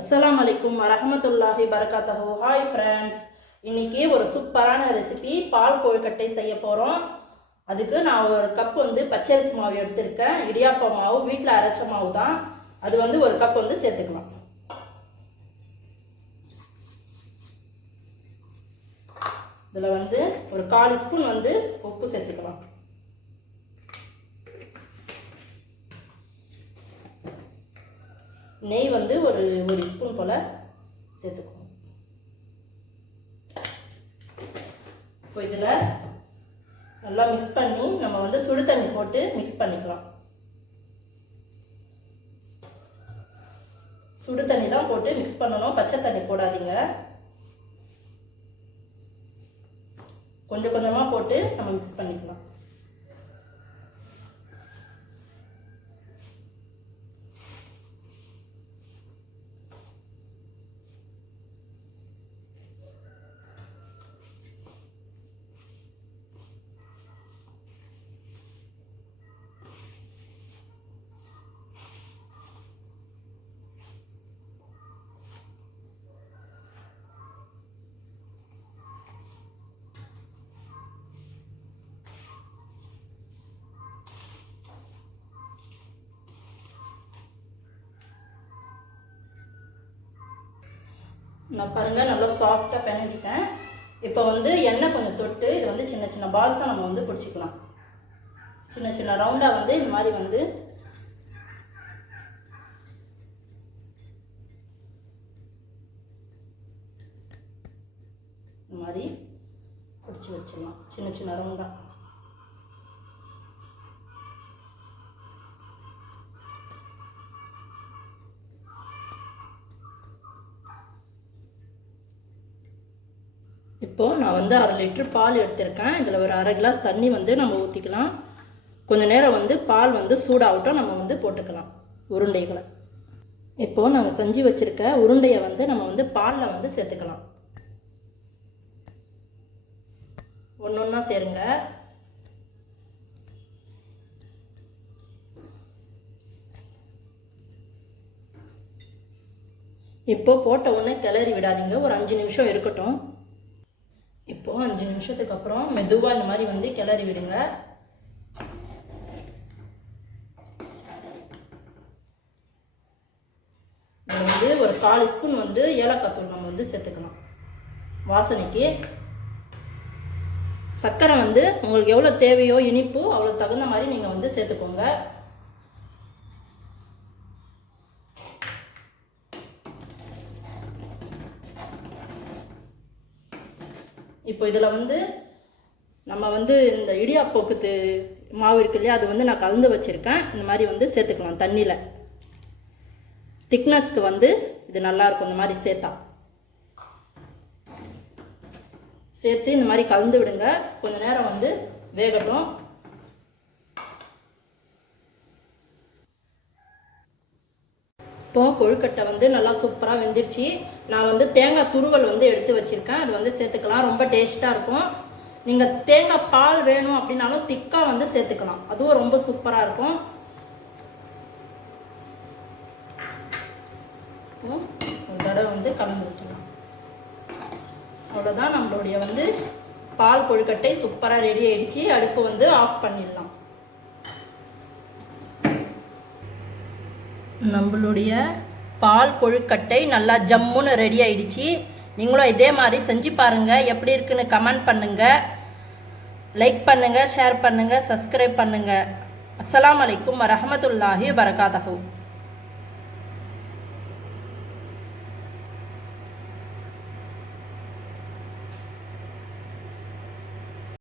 அஸ்லாம் அலைக்கும் வரமத்துல்லாஹி பரகாத்தஹோ. ஹாய் ஃப்ரெண்ட்ஸ் இன்றைக்கி ஒரு சூப்பரான ரெசிபி பால் கொழுக்கட்டை செய்ய போகிறோம் அதுக்கு நான் ஒரு கப் வந்து பச்சரிசி மாவு எடுத்திருக்கேன். இடியாப்ப மாவு வீட்டில் அரைச்ச மாவு தான். அது வந்து ஒரு கப் வந்து சேர்த்துக்கலாம். இதில் வந்து ஒரு காலு ஸ்பூன் வந்து உப்பு சேர்த்துக்கலாம். நெய் வந்து ஒரு ஒரு ஸ்பூன் போல் சேர்த்துக்குவோம் இப்போ இதில் நல்லா மிக்ஸ் பண்ணி நம்ம வந்து சுடு தண்ணி போட்டு மிக்ஸ் பண்ணிக்கலாம். சுடு தண்ணி தான் போட்டு மிக்ஸ் பண்ணணும். பச்சை தண்ணி போடாதீங்க. கொஞ்சம் கொஞ்சமாக போட்டு நம்ம மிக்ஸ் பண்ணிக்கலாம். நான் பாருங்கள் நல்லா சாஃப்டாக பிணைஞ்சிட்டேன். இப்போ வந்து எண்ணெய் கொஞ்சம் தொட்டு இது வந்து சின்ன சின்ன பால்ஸாக நம்ம வந்து பிடிச்சிக்கலாம். சின்ன சின்ன ரவுண்டாக வந்து இந்த மாதிரி வந்து இந்த மாதிரி பிடிச்சி வச்சிடலாம். சின்ன சின்ன ரவுண்டாக இப்போது நான் வந்து அரை லிட்டர் பால் எடுத்திருக்கேன். இதில் ஒரு அரை கிளாஸ் தண்ணி வந்து நம்ம ஊற்றிக்கலாம் கொஞ்சம் நேரம் வந்து பால் வந்து சூடாகட்டும் நம்ம வந்து போட்டுக்கலாம் உருண்டைகளை. இப்போது நாங்கள் செஞ்சு வச்சுருக்க உருண்டையை வந்து நம்ம வந்து பாலில் வந்து சேர்த்துக்கலாம். ஒன்று ஒன்றா சேருங்க. இப்போ போட்ட உடனே கிளறி விடாதீங்க. ஒரு அஞ்சு நிமிஷம் இருக்கட்டும். இப்போது அஞ்சு நிமிஷத்துக்கு அப்புறம் மெதுவாக இந்த மாதிரி வந்து கிளறி விடுங்க. வந்து ஒரு கால் ஸ்பூன் வந்து ஏலக்காய் தூள் நம்ம வந்து சேர்த்துக்கலாம். வாசனைக்கு. சர்க்கரை வந்து உங்களுக்கு எவ்வளோ தேவையோ இனிப்பு அவ்வளோ தகுந்த மாதிரி நீங்கள் வந்து சேர்த்துக்கோங்க. இப்போ இதில் வந்து நம்ம வந்து இந்த இடியாப்போக்குத்து மாவு இருக்கு இல்லையா அது வந்து நான் கலந்து வச்சுருக்கேன். இந்த மாதிரி வந்து சேர்த்துக்கலாம் தண்ணியில். திக்னஸ்க்கு வந்து இது நல்லாயிருக்கும் இந்த மாதிரி சேர்த்தா. சேர்த்து இந்த மாதிரி கலந்து விடுங்க. கொஞ்சம் நேரம் வந்து வேகட்டும். இப்போ கொழுக்கட்டை வந்து நல்லா சூப்பராக வெந்துடுச்சு. நான் வந்து தேங்காய் துருவல் வந்து எடுத்து வச்சுருக்கேன். அது வந்து சேர்த்துக்கலாம். ரொம்ப டேஸ்ட்டாக இருக்கும். நீங்கள் தேங்காய் பால் வேணும் அப்படின்னாலும் திக்காக வந்து சேர்த்துக்கலாம். அதுவும் ரொம்ப சூப்பராக இருக்கும். ஒரு தடவை வந்து கலந்து விட்டுலாம் அவ்வளோதான் நம்மளுடைய வந்து பால் கொழுக்கட்டை சூப்பராக ரெடி ஆயிடுச்சு. அடுப்பு வந்து ஆஃப் பண்ணிடலாம். நம்மளுடைய பால் கொழுக்கட்டை நல்லா ஜம்முன்னு ரெடி ஆயிடுச்சு. நீங்களும் இதே மாதிரி செஞ்சு பாருங்கள் எப்படி இருக்குன்னு கமெண்ட் பண்ணுங்கள் லைக் பண்ணுங்கள் ஷேர் பண்ணுங்கள் சப்ஸ்கிரைப் பண்ணுங்கள் அஸ்லாம் அலைக்கும் வரமத்துல்லாஹி வரகாத்தஹூ